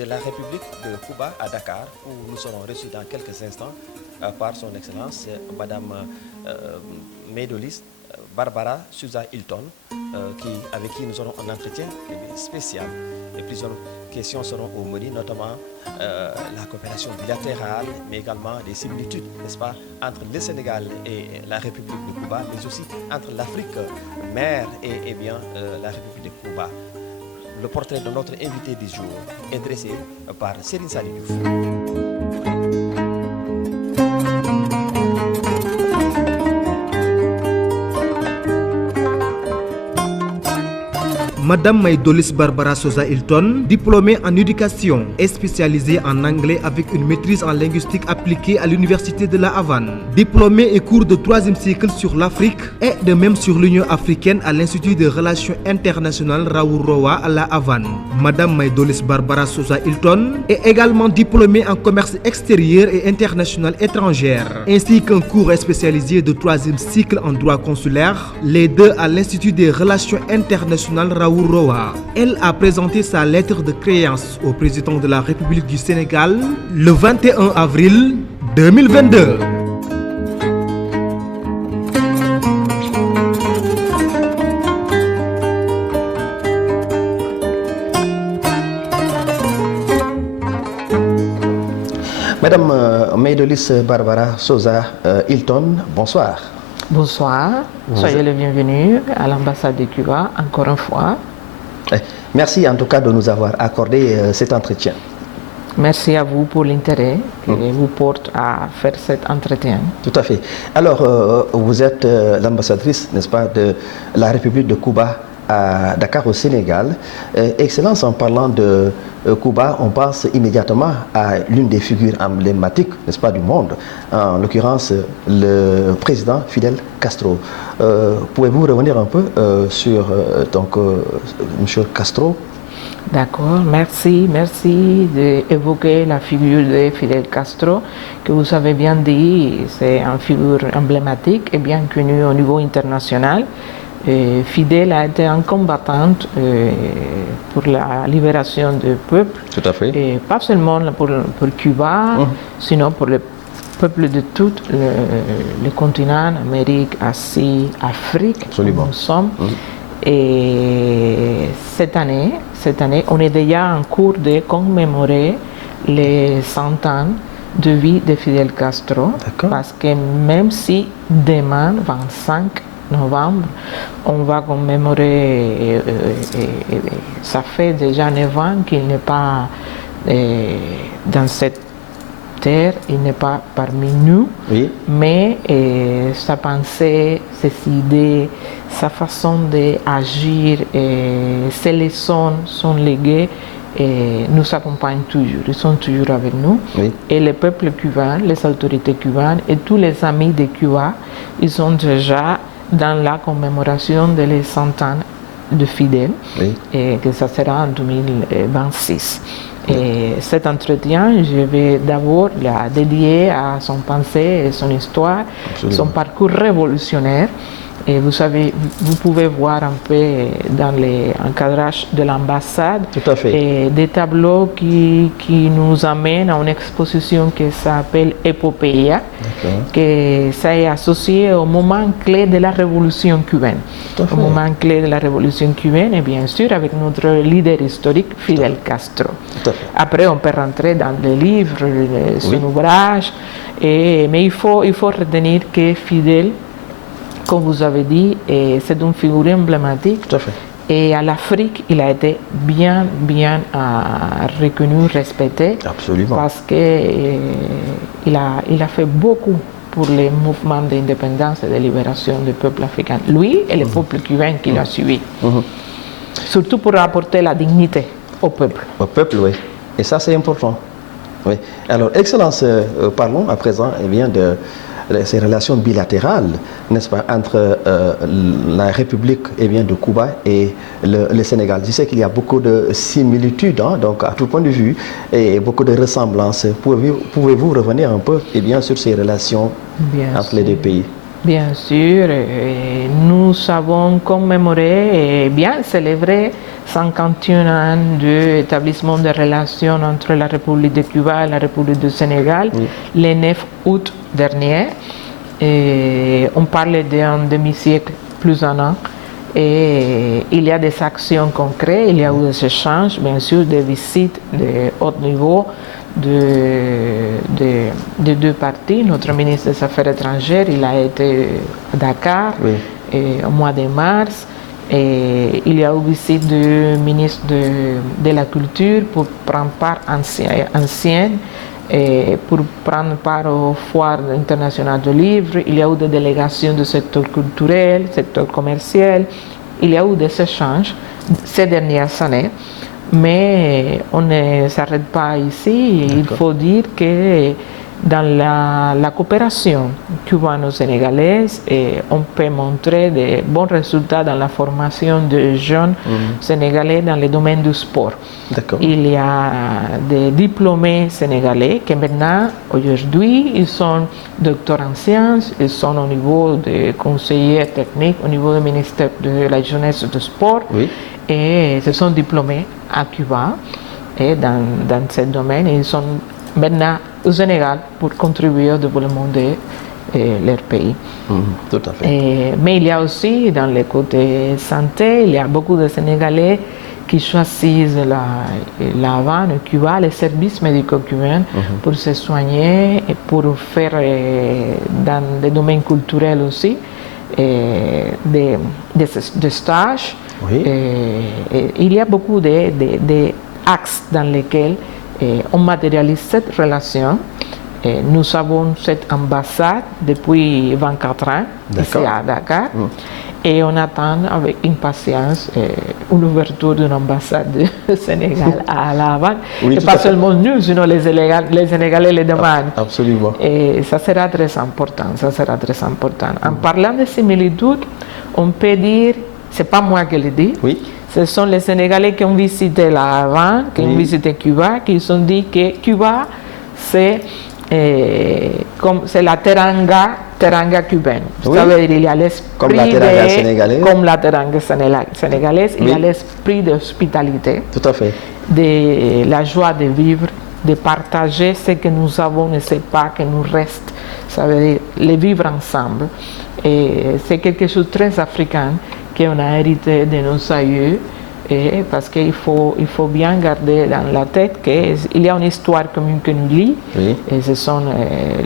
de la République de Cuba à Dakar, où nous serons reçus dans quelques instants par son Excellence, Madame Maydolis Barbara Souza Hilton, avec qui nous aurons un entretien spécial. Et plusieurs questions seront au menu, notamment la coopération bilatérale, mais également des similitudes, n'est-ce pas, entre le Sénégal et la République de Cuba, mais aussi entre l'Afrique mère et bien la République de Cuba. Le portrait de notre invité du jour est dressé par Serine Sali Diouf. Madame Maydolis Barbara Souza Hilton, diplômée en éducation et spécialisée en anglais avec une maîtrise en linguistique appliquée à l'Université de La Havane. Diplômée et cours de 3e cycle sur l'Afrique et de même sur l'Union africaine à l'Institut de relations internationales Raoul Roa à La Havane. Madame Maydolis Barbara Souza Hilton est également diplômée en commerce extérieur et international étrangère, ainsi qu'un cours spécialisé de 3e cycle en droit consulaire, les deux à l'Institut des relations internationales Raoul Roa. Elle a présenté sa lettre de créance au président de la République du Sénégal le 21 avril 2022. Madame Maydolis Barbara Souza Hilton, bonsoir. Bonsoir, soyez le bienvenu à l'ambassade de Cuba, encore une fois. Merci en tout cas de nous avoir accordé cet entretien. Merci à vous pour l'intérêt que vous porte à faire cet entretien. Tout à fait. Alors, vous êtes l'ambassadrice, n'est-ce pas, de la République de Cuba à Dakar au Sénégal. Excellence, en parlant de Cuba, on pense immédiatement à l'une des figures emblématiques, n'est-ce pas, du monde, en l'occurrence le président Fidel Castro. Pouvez-vous revenir un peu sur M. Castro? D'accord, merci d'évoquer la figure de Fidel Castro, que vous avez bien dit, c'est une figure emblématique et bien connue au niveau international. Fidel a été un combattant pour la libération du peuple. Tout à fait. Et pas seulement pour Cuba, sinon pour le peuple de tout le continent, Amérique, Asie, Afrique. Absolument. Où nous sommes. Et cette année, on est déjà en cours de commémorer les 100 ans de vie de Fidel Castro. Parce que même si demain, 25 novembre, on va commémorer, ça fait déjà 9 ans qu'il n'est pas dans cette terre, il n'est pas parmi nous, oui. Mais sa pensée, ses idées, sa façon d'agir, ses leçons, son légué, nous accompagnent toujours, ils sont toujours avec nous. Oui. Et le peuple cubain, les autorités cubaines et tous les amis de Cuba, ils sont déjà dans la commémoration de les 100 ans de Fidel, oui. Et que ça sera en 2026. Et cet entretien, je vais d'abord la dédier à son pensée et son histoire, absolument. Son parcours révolutionnaire. Et vous savez, vous pouvez voir un peu dans l'encadrage de l'ambassade des tableaux qui nous amènent à une exposition qui s'appelle Epopéia, que ça est associé au moment clé de la révolution cubaine. Au moment clé de la révolution cubaine et bien sûr avec notre leader historique Fidel Castro. Après, on peut rentrer dans les livres, son ouvrage, mais il faut retenir que Fidel, comme vous avez dit, c'est une figure emblématique. Tout à fait. Et à l'Afrique, il a été bien reconnu, respecté. Absolument. Parce qu'il a fait beaucoup pour les mouvements d'indépendance et de libération du peuple africain. Lui et le peuple cubain qui l'a suivi. Surtout pour apporter la dignité au peuple. Au peuple, oui. Et ça, c'est important. Oui. Alors, Excellence, parlons à présent de ces relations bilatérales, n'est-ce pas, entre la République de Cuba et le Sénégal. Je sais qu'il y a beaucoup de similitudes, donc à tout point de vue, et beaucoup de ressemblances. Pouvez-vous revenir un peu sur ces relations entre les deux pays? Bien sûr, nous avons commémoré et bien célébré 51 ans d'établissement de relations entre la République de Cuba et la République du Sénégal, le 9 août dernier. Et on parle d'un demi-siècle plus un an. Et il y a des actions concrètes, il y a eu des échanges, bien sûr, des visites de haut niveau de deux parties. Notre ministre des Affaires étrangères, il a été à Dakar au mois de mars. Et il y a eu visite du ministre de la Culture pour prendre part ancienne. Et pour prendre part aux foires internationales du livre, il y a eu des délégations du secteur culturel, secteur commercial, il y a eu des échanges ces dernières années, mais on ne s'arrête pas ici. Il faut dire que dans la coopération cubano-sénégalaise, on peut montrer de bons résultats dans la formation de jeunes sénégalais dans le domaine du sport. Il y a des diplômés sénégalais qui maintenant, aujourd'hui, ils sont docteurs en sciences, ils sont au niveau des conseillers techniques, au niveau du ministère de la Jeunesse et du Sport, et se sont diplômés à Cuba et dans ce domaine. Ils sont maintenant au Sénégal pour contribuer au développement de leur pays. Tout à fait. Mais il y a aussi dans le côté santé, il y a beaucoup de Sénégalais qui choisissent la Havane, Cuba, les services médicaux cubains pour se soigner et pour faire dans des domaines culturels aussi des stages. Il y a beaucoup d'axes dans lesquels on matérialise cette relation. Nous avons cette ambassade depuis 24 ans ici à Dakar et on attend avec impatience une ouverture d'une ambassade du Sénégal à La Havane. Et pas seulement nous, sinon les Sénégalais les demandent. Absolument. Et ça sera très important. En parlant de similitudes, on peut dire, c'est pas moi qui le dis. Ce sont les Sénégalais qui ont visité La Havane, qui ont visité Cuba, qui se sont dit que Cuba, c'est la teranga cubaine. Ça veut dire il y a l'esprit comme la teranga sénégalaise. Comme la teranga sénégalaise, il y a l'esprit d'hospitalité. Tout à fait. De la joie de vivre, de partager ce que nous avons et ce pas que nous reste. Ça veut dire le vivre ensemble. Et c'est quelque chose de très africain qu'on a hérité de nos aïeux, parce qu'il faut bien garder dans la tête qu'il y a une histoire commune que nous lie, et ce sont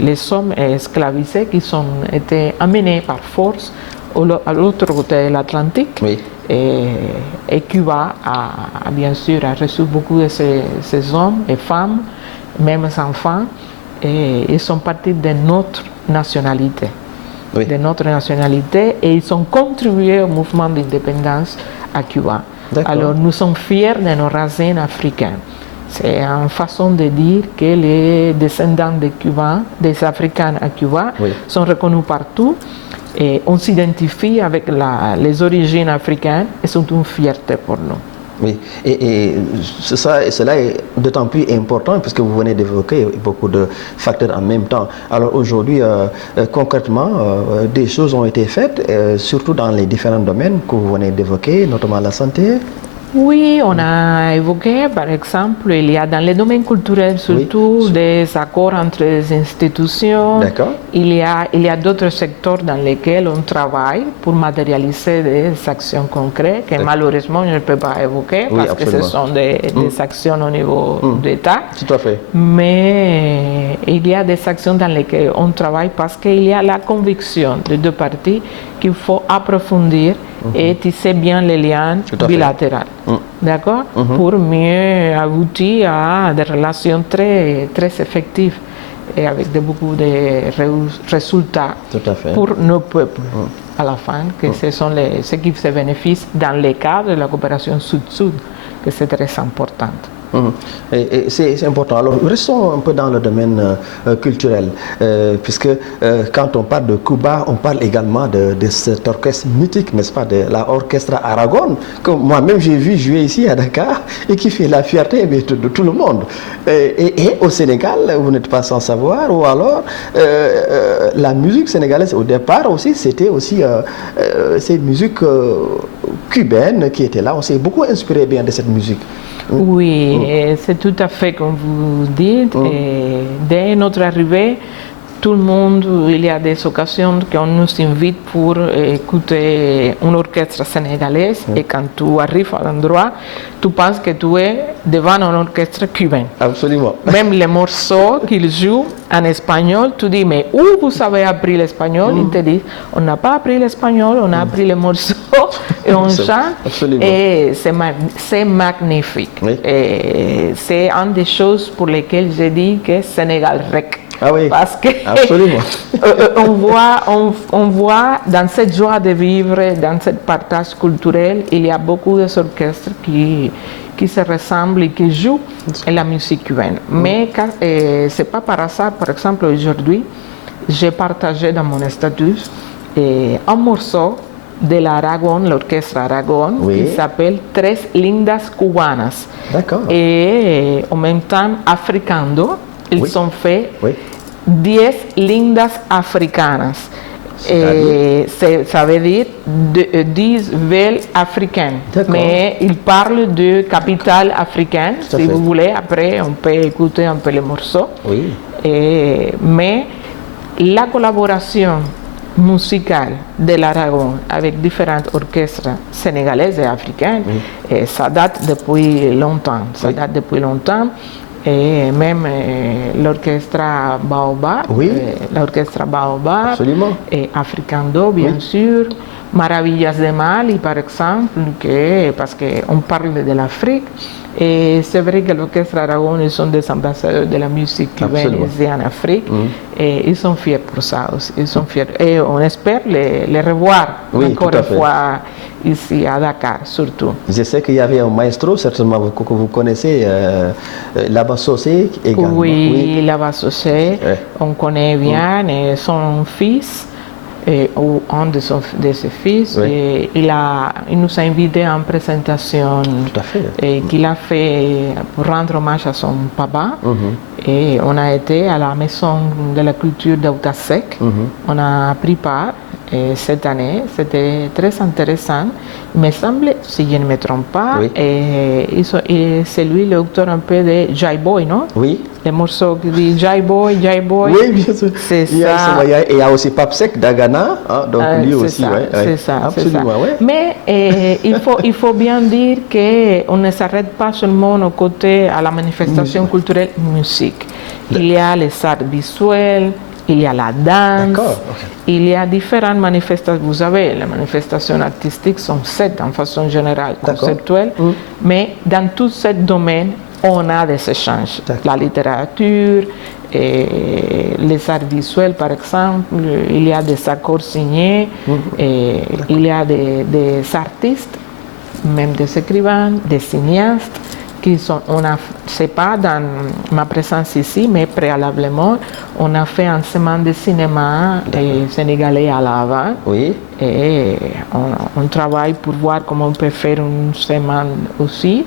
les hommes esclavisés qui ont été amenés par force à l'autre côté de l'Atlantique, et Cuba a bien sûr reçu beaucoup de ces hommes et femmes, même enfants, et ils sont partis de notre nationalité. Et ils ont contribué au mouvement d'indépendance à Cuba. Alors nous sommes fiers de nos racines africaines. C'est une façon de dire que les descendants des Africains à Cuba sont reconnus partout et on s'identifie avec les origines africaines et sont une fierté pour nous. Et cela est d'autant plus important puisque vous venez d'évoquer beaucoup de facteurs en même temps. Alors aujourd'hui, concrètement, des choses ont été faites, surtout dans les différents domaines que vous venez d'évoquer, notamment la santé. Oui, on a évoqué, par exemple, il y a dans les domaines culturels surtout des accords entre les institutions. Il y a d'autres secteurs dans lesquels on travaille pour matérialiser des actions concrètes que malheureusement je ne peux pas évoquer parce que ce sont des actions au niveau d'État. Tout à fait. Mais il y a des actions dans lesquelles on travaille parce qu'il y a la conviction des deux parties qu'il faut approfondir et tisser bien les liens bilatérales. D'accord? Pour mieux aboutir à des relations très, très effectives et avec beaucoup de résultats pour nos peuples. À la fin, que ce sont ceux qui se bénéficient dans le cadre de la coopération sud-sud, que c'est très important. Et c'est important. Alors, restons un peu dans le domaine culturel, puisque quand on parle de Cuba, on parle également de cet orchestre mythique, n'est-ce pas, de l'orchestre Aragon, que moi-même j'ai vu jouer ici à Dakar et qui fait la fierté de tout le monde. Et au Sénégal, vous n'êtes pas sans savoir, ou alors la musique sénégalaise au départ aussi, c'était aussi ces musiques cubaines qui étaient là. On s'est beaucoup inspiré bien de cette musique. Oui, c'est tout à fait comme vous dites. Et dès notre arrivée, tout le monde, il y a des occasions qu'on nous invite pour écouter un orchestre sénégalais. Et quand tu arrives à l'endroit, tu penses que tu es devant un orchestre cubain. Absolument. Même les morceaux qu'ils jouent en espagnol, tu dis, mais où vous avez appris l'espagnol? Ils te disent, on n'a pas appris l'espagnol, on a appris les morceaux et on chante. Absolument. Et c'est magnifique. Oui. Et c'est une des choses pour lesquelles j'ai dit que Sénégal rec. Ah oui, parce que absolument. on voit dans cette joie de vivre, dans ce partage culturel, il y a beaucoup d'orchestres qui se ressemblent et qui jouent la musique cubaine. Mais c'est pas par hasard, par exemple aujourd'hui, j'ai partagé dans mon statut un morceau de l'Aragon, l'orchestre Aragon, qui s'appelle Tres Lindas Cubanas. D'accord. Et en même temps, Africando. Ils ont fait 10 lindas africanas. Ça veut dire 10 villes africaines. Mais ils parlent de capitale africaine. Si vous voulez, après, on peut écouter un peu les morceaux. Oui. Mais la collaboration musicale de l'Aragon avec différents orchestres sénégalais et africains, ça date depuis longtemps. Et même l'orchestre Baobab, et Africando, bien sûr, Maravillas de Mali, par exemple, parce qu'on parle de l'Afrique. Et c'est vrai que l'orchestre Aragon, ils sont des ambassadeurs de la musique cubaine ici en Afrique. Et ils sont fiers pour ça aussi. Ils sont fiers. Et on espère les revoir encore une fois ici à Dakar, surtout. Je sais qu'il y avait un maestro, certainement, que vous connaissez, Laba Sossé également. Oui, Laba Sossé, on connaît bien, et son fils, ou un de ses fils, et il nous a invités en présentation qu'il a fait pour rendre hommage à son papa. Et on a été à la maison de la culture d'Outasek. On a pris part cette année. C'était très intéressant. Il me semble, si je ne me trompe pas, c'est lui l'auteur un peu de Jai Boy, non? Oui. Les morceaux qui disent Jai Boy, Jai Boy. Oui, bien sûr. C'est ça. Il y a aussi Papsek d'Agana, donc lui aussi. C'est ça. Absolument, Mais il faut bien dire qu'on ne s'arrête pas seulement au côté à la manifestation culturelle musique. Il y a les arts visuels, il y a la danse, il y a différentes manifestations. Vous savez, les manifestations artistiques sont 7 en façon générale, conceptuelles, mais dans tous ces domaines, on a des échanges. La littérature, les arts visuels, par exemple, il y a des accords signés, il y a des artistes, même des écrivains, des cinéastes, qui sont, c'est pas dans ma présence ici, mais préalablement, on a fait un semaine de cinéma sénégalais à La Havane. Et on travaille pour voir comment on peut faire une semaine aussi.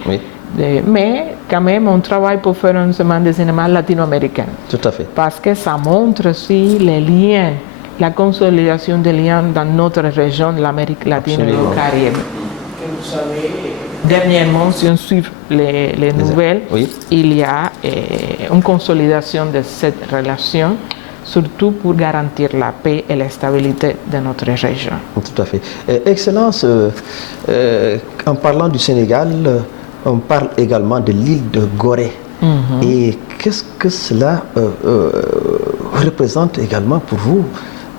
Mais quand même, on travaille pour faire une semaine de cinéma latino-américain. Tout à fait. Parce que ça montre aussi les liens, la consolidation des liens dans notre région, l'Amérique latine et le Caraïbe. Vous savez, dernièrement, si on suit les nouvelles, il y a une consolidation de cette relation, surtout pour garantir la paix et la stabilité de notre région. Tout à fait. Excellence, en parlant du Sénégal, on parle également de l'île de Gorée. Et qu'est-ce que cela représente également pour vous,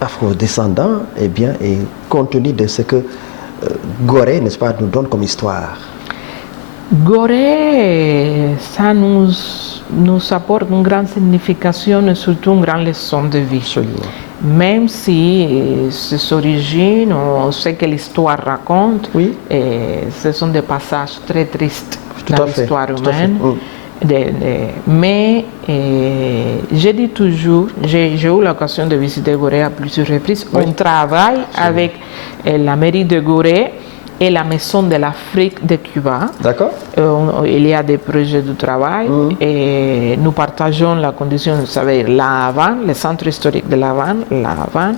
afro-descendants, et compte tenu de ce que Gorée, n'est-ce pas, nous donne comme histoire? Gorée, ça nous apporte une grande signification et surtout une grande leçon de vie. Absolument. Même si ses origines, on sait que l'histoire raconte, ce sont des passages très tristes dans l'histoire humaine. Mais je dis toujours, j'ai eu l'occasion de visiter Gorée à plusieurs reprises. Oui. On travaille avec la mairie de Gorée et la Maison de l'Afrique de Cuba. D'accord. Il y a des projets de travail et nous partageons la condition, vous savez, La Havane, le centre historique de La Havane,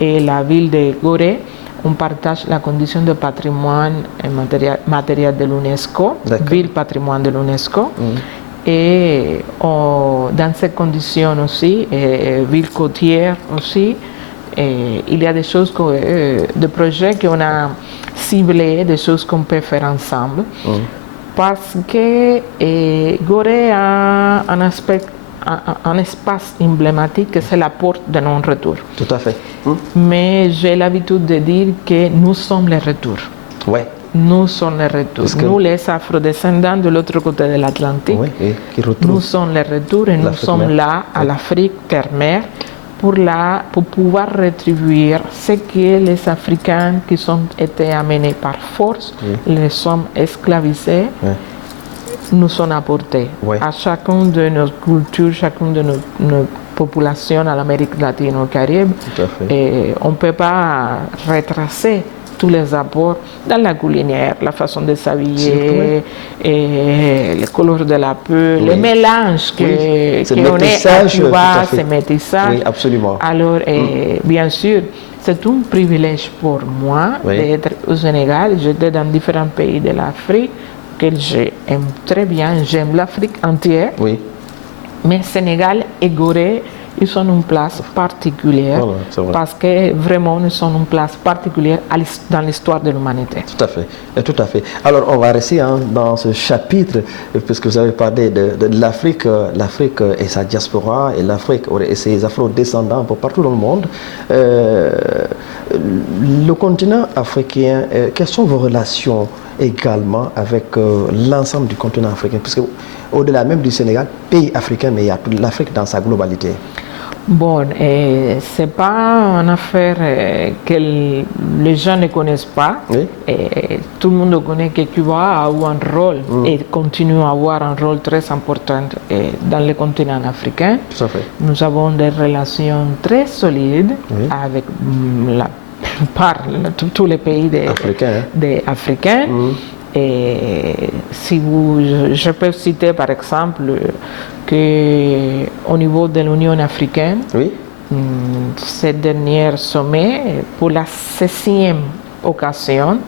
et la ville de Gorée. On partage la condition de patrimoine matériel de l'UNESCO, ville patrimoine de l'UNESCO. Et dans ces conditions aussi, ville côtière aussi, il y a des choses, des projets qu'on a ciblés, des choses qu'on peut faire ensemble. Parce que Gorée a un espace emblématique, c'est la porte de non-retour. Tout à fait. Mais j'ai l'habitude de dire que nous sommes les retours. Ouais. Nous sommes les retours. Nous, les afrodescendants de l'autre côté de l'Atlantique, nous sommes les retours et nous sommes là à l'Afrique terre-mer pour pouvoir rétribuer ce que les Africains qui ont été amenés par force, les sommes esclavisés, nous sont apportés à chacune de nos cultures, chacune de nos populations à l'Amérique latine, au Caraïbe. Et on ne peut pas retracer tous les apports dans la culinaire, la façon de s'habiller, et les couleurs de la peau, les mélanges qu'on est à Cuba, ces métissages. Oui, absolument. Alors, bien sûr, c'est un privilège pour moi d'être au Sénégal. J'étais dans différents pays de l'Afrique que j'aime très bien. J'aime l'Afrique entière. Oui. Mais Sénégal et Gorée, ils sont une place particulière parce que vraiment ils sont une place particulière dans l'histoire de l'humanité. Tout à fait, tout à fait. Alors on va rester dans ce chapitre puisque vous avez parlé de l'Afrique, l'Afrique et sa diaspora et l'Afrique et ses afro-descendants partout dans le monde. Le continent africain, quelles sont vos relations également avec l'ensemble du continent africain, puisque au-delà même du Sénégal, pays africain, mais il y a toute l'Afrique dans sa globalité. Bon, c'est pas une affaire que les gens ne connaissent pas. Tout le monde connaît que Cuba a eu un rôle et continue à avoir un rôle très important dans le continent africain. Tout à fait. Nous avons des relations très solides avec la plupart, tous les pays africains. Et si je peux citer par exemple qu'au niveau de l'Union africaine, ce dernier sommet, pour la 16e occasion,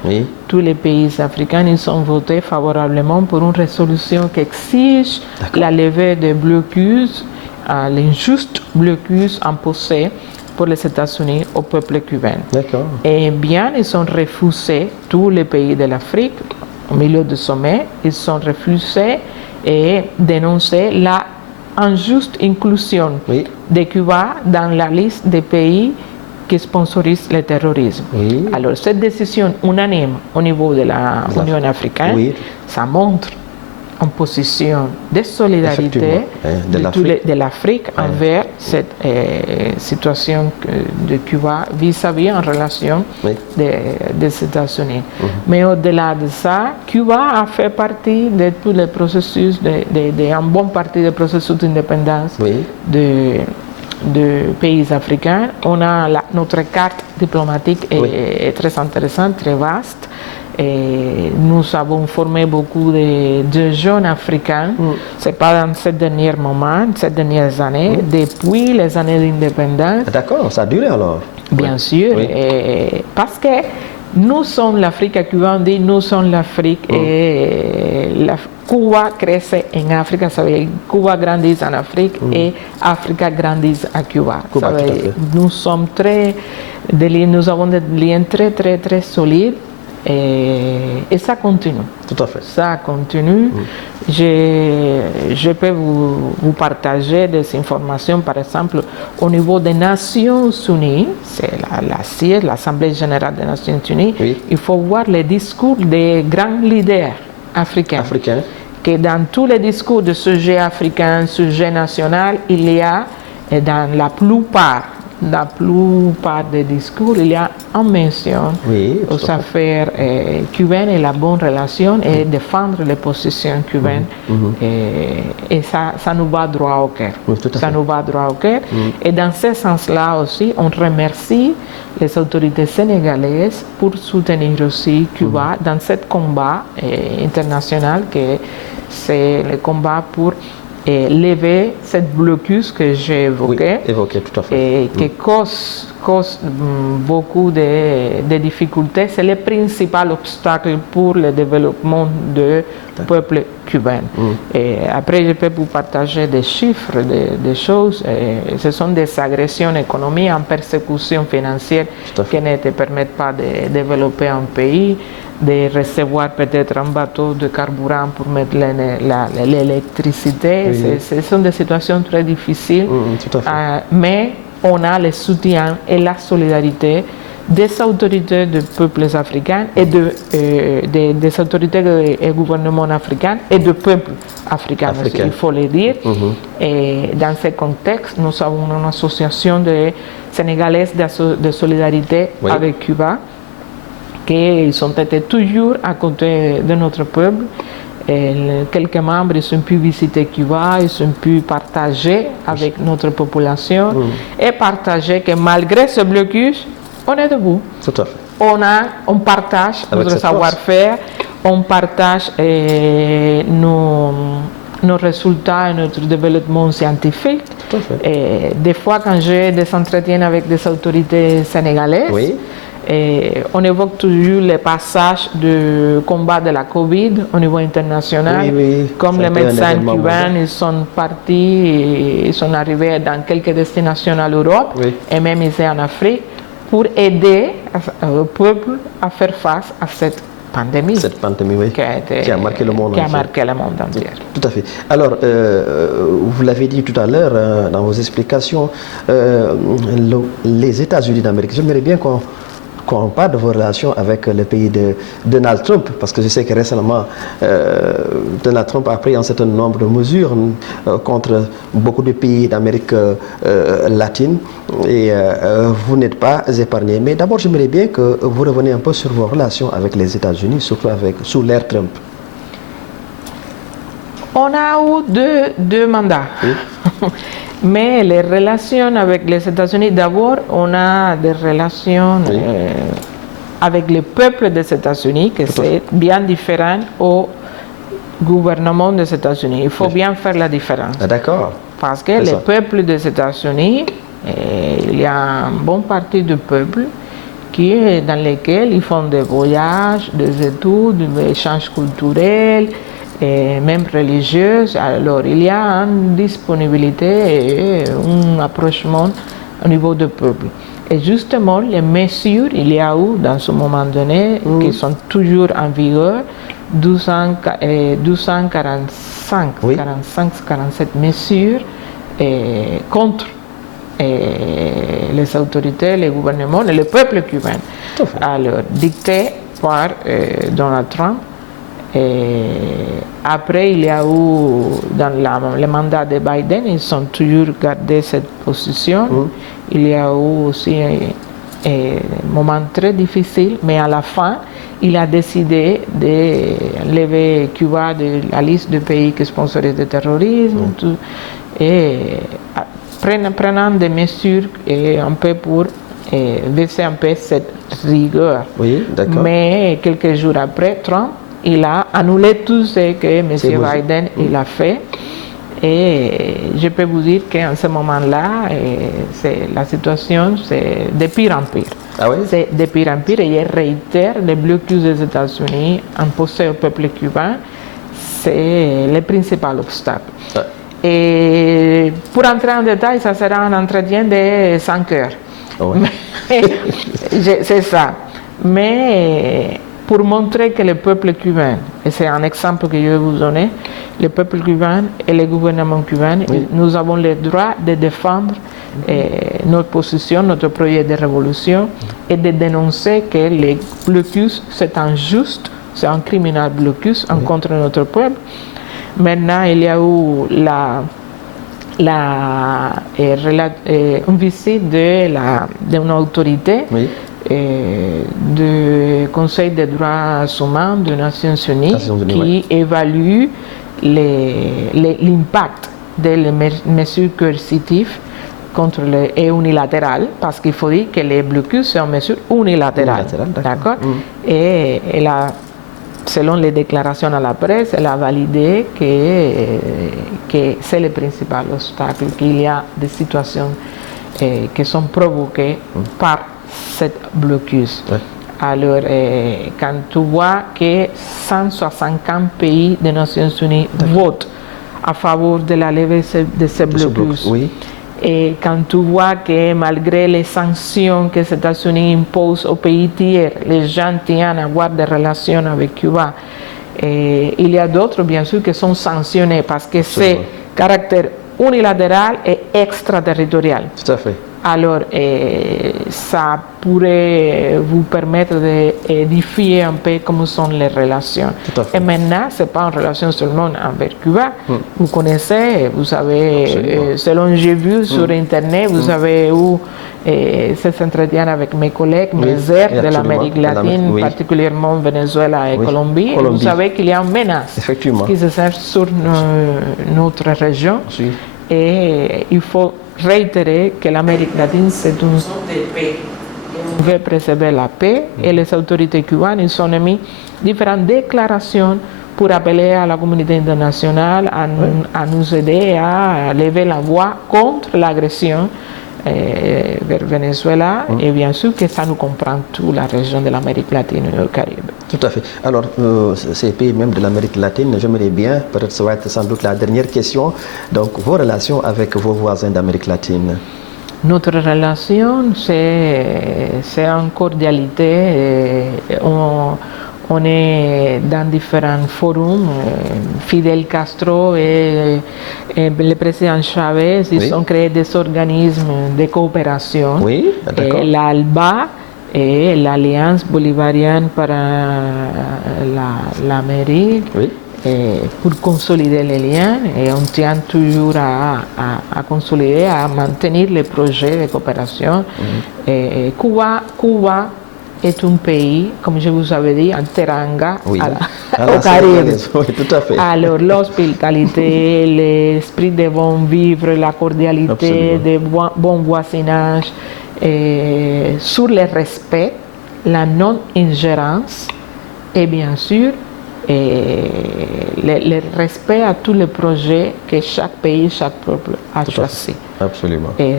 tous les pays africains ils ont voté favorablement pour une résolution qui exige la levée des blocus, l'injuste blocus imposé pour les États-Unis au peuple cubain. Et bien, ils ont refusé, tous les pays de l'Afrique, au milieu du sommet, ils ont refusé et dénoncé la injuste inclusion de Cuba dans la liste des pays qui sponsorisent le terrorisme. Alors, cette décision unanime au niveau de l'Union africaine, ça montre en position de solidarité de l'Afrique envers cette situation de Cuba vis-à-vis en relation des États-Unis. Mais au-delà de ça, Cuba a fait partie de tous les processus, en bonne partie des processus d'indépendance de pays africains. On a notre carte diplomatique est très intéressante, très vaste. Et nous avons formé beaucoup de jeunes africains. Ce n'est pas dans ces derniers moments, ces dernières années, depuis les années d'indépendance. D'accord, ça a duré alors. Bien sûr, et parce que nous sommes l'Afrique, Cuba, on dit nous sommes l'Afrique et Cuba crece en Afrique, ça veut dire Cuba grandit en Afrique et Afrique grandit à Cuba. Nous sommes nous avons des liens très très très solides. Et ça continue. Tout à fait. Ça continue. Je peux vous partager des informations, par exemple, au niveau des Nations Unies, c'est la CIE, l'Assemblée Générale des Nations Unies, il faut voir les discours des grands leaders africains. Que dans tous les discours de sujet africain, sujet national, il y a, dans la plupart, la plupart des discours, il y a une mention aux affaires cubaines et la bonne relation et défendre les positions cubaines. Et ça nous va droit au cœur. Ça nous va droit au cœur. Et dans ce sens-là aussi, on remercie les autorités sénégalaises pour soutenir aussi Cuba dans ce combat international que c'est le combat pour lever cette blocus que j'ai évoqué, tout à fait. Et qui cause beaucoup de difficultés. C'est le principal obstacle pour le développement du peuple cubain. Et après, je peux vous partager des chiffres, des choses. Ce sont des agressions économiques en persécution financière qui ne te permettent pas de développer un pays, de recevoir peut-être un bateau de carburant pour mettre l'électricité. Ce sont des situations très difficiles, mais on a le soutien et la solidarité des autorités des peuples africains et des autorités et gouvernements africains et des peuples africains, aussi, il faut le dire. Et dans ce contexte, nous avons une association de sénégalaise de solidarité avec Cuba, qui ont été toujours à côté de notre peuple. Et quelques membres ils ont pu visiter Cuba, ils ont pu partager avec notre population et partager que malgré ce blocus, on est debout. Tout à fait. On partage avec notre savoir-faire, on partage nos résultats et notre développement scientifique. Tout à fait. Et des fois, quand j'ai des entretiens avec des autorités sénégalaises, et on évoque toujours les passages du combat de la Covid au niveau international. Comme les médecins cubains, ils sont partis, ils sont arrivés dans quelques destinations en Europe et même ici en Afrique pour aider le peuple à faire face à cette pandémie. Cette pandémie, qui a marqué le monde entier. Tout à fait. Alors, vous l'avez dit tout à l'heure dans vos explications, les États-Unis d'Amérique, j'aimerais bien qu'on parle de vos relations avec le pays de Donald Trump, parce que je sais que récemment, Donald Trump a pris un certain nombre de mesures contre beaucoup de pays d'Amérique latine, et vous n'êtes pas épargné. Mais d'abord, j'aimerais bien que vous reveniez un peu sur vos relations avec les États-Unis, surtout sous l'ère Trump. On a eu deux mandats. Mais les relations avec les États-Unis, d'abord, on a des relations avec le peuple des États-Unis, que c'est bien différent au gouvernement des États-Unis. Il faut bien faire la différence. D'accord. Parce que le peuple des États-Unis, il y a une bonne partie du peuple dans lequel ils font des voyages, des études, des échanges culturels, et même religieuse. Alors il y a une disponibilité et un approchement au niveau du peuple. Et justement, les mesures, il y a eu dans ce moment donné, qui sont toujours en vigueur, 47 mesures contre les autorités, les gouvernements et le peuple cubain. Alors, dictées par Donald Trump. Et après, il y a eu, dans le mandat de Biden, ils ont toujours gardé cette position. Il y a eu aussi un moment très difficile, mais à la fin, il a décidé d'enlever Cuba de la liste de pays qui sponsorisent le terrorisme, et prenant des mesures un peu pour baisser un peu cette rigueur. Mais quelques jours après, Trump, il a annulé tout ce que M. Biden il a fait. Et je peux vous dire qu'en ce moment-là, la situation, c'est de pire en pire. C'est de pire en pire. Et je réitère, le blocus des États-Unis imposé au peuple cubain, c'est le principal obstacle. Et pour entrer en détail, ça sera un entretien de 5 heures. C'est ça. Mais pour montrer que le peuple cubain, et c'est un exemple que je vais vous donner, le peuple cubain et le gouvernement cubain, nous avons le droit de défendre notre position, notre projet de révolution, et de dénoncer que le blocus, c'est injuste, c'est un criminel blocus contre notre peuple. Maintenant, il y a eu une visite d'une autorité du Conseil des droits humains des Nations Unies qui évalue l'impact des mesures coercitives contre et unilatérales, parce qu'il faut dire que les blocus sont mesures unilatérales. D'accord. Et elle a, selon les déclarations à la presse, elle a validé que c'est le principal obstacle, qu'il y a des situations qui sont provoquées par cette blocus. Alors, quand tu vois que 150 pays des Nations Unies votent à favor de la levée de ces blocus, et quand tu vois que malgré les sanctions que les États-Unis imposent aux pays tiers, les gens tiennent à avoir des relations avec Cuba, et il y a d'autres, bien sûr, qui sont sanctionnés parce que c'est caractère unilatéral et extraterritorial. Tout à fait. Alors, ça pourrait vous permettre d'édifier un peu comment sont les relations. Et maintenant, ce n'est pas une relation seulement envers Cuba. Vous connaissez, vous savez, selon j'ai vu sur Internet, vous avez eu ces entretiens avec mes collègues, mes airs de l'Amérique latine, particulièrement Venezuela et Colombie. Et vous savez qu'il y a une menace qui se sert sur notre région. Et il faut réitérer que l'Amérique latine, c'est une zone de paix. On veut préserver la paix et les autorités cubaines ils ont émis différentes déclarations pour appeler à la communauté internationale à nous aider à lever la voix contre l'agression vers Venezuela et bien sûr que ça nous comprend toute la région de l'Amérique latine et du Caraïbe. Tout à fait. Alors, ces pays même de l'Amérique latine, j'aimerais bien, peut-être ça va être sans doute la dernière question, donc vos relations avec vos voisins d'Amérique latine. Notre relation, c'est en cordialité. On est dans différents forums. Fidel Castro et le président Chavez, ils ont créé des organismes de coopération. L'ALBA et l'Alliance bolivarienne pour l'Amérique. Pour consolider les liens et on tient toujours à consolider, à maintenir les projets de coopération. Cuba est un pays, comme je vous avais dit, en teranga au Caraïbe. Tout à fait. Alors l'hospitalité, l'esprit de bon vivre, la cordialité, de bon voisinage, sur le respect, la non-ingérence et bien sûr le respect à tous les projets que chaque pays, chaque peuple a choisi. Absolument. Et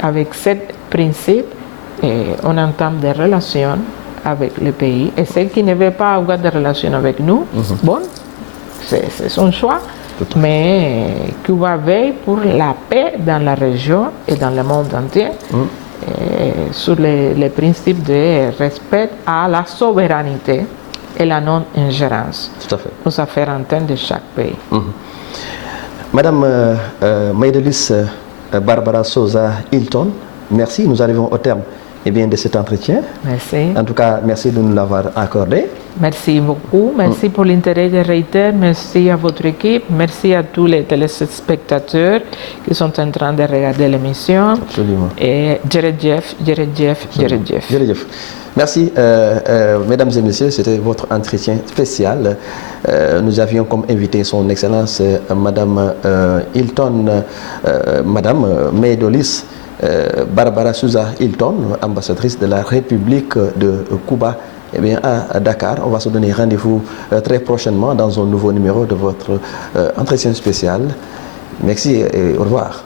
avec ce principe, on entame des relations avec le pays. Et ceux qui ne veulent pas avoir de relations avec nous, bon, c'est son choix. Mais Cuba veille pour la paix dans la région et dans le monde entier. Sur les principes de respect à la souveraineté et la non-ingérence aux affaires internes de chaque pays. Madame Maydelis Barbara Souza Hilton, merci. Nous arrivons au terme de cet entretien. Merci. En tout cas, merci de nous l'avoir accordé. Merci beaucoup. Merci pour l'intérêt de Reiter. Merci à votre équipe. Merci à tous les téléspectateurs qui sont en train de regarder l'émission. Absolument. Et Jerejef. Merci, mesdames et messieurs, c'était votre entretien spécial. Nous avions comme invité son Excellence Madame Hilton, Madame Maydelis Barbara Souza Hilton, ambassadrice de la République de Cuba à Dakar. On va se donner rendez-vous très prochainement dans un nouveau numéro de votre entretien spécial. Merci et au revoir.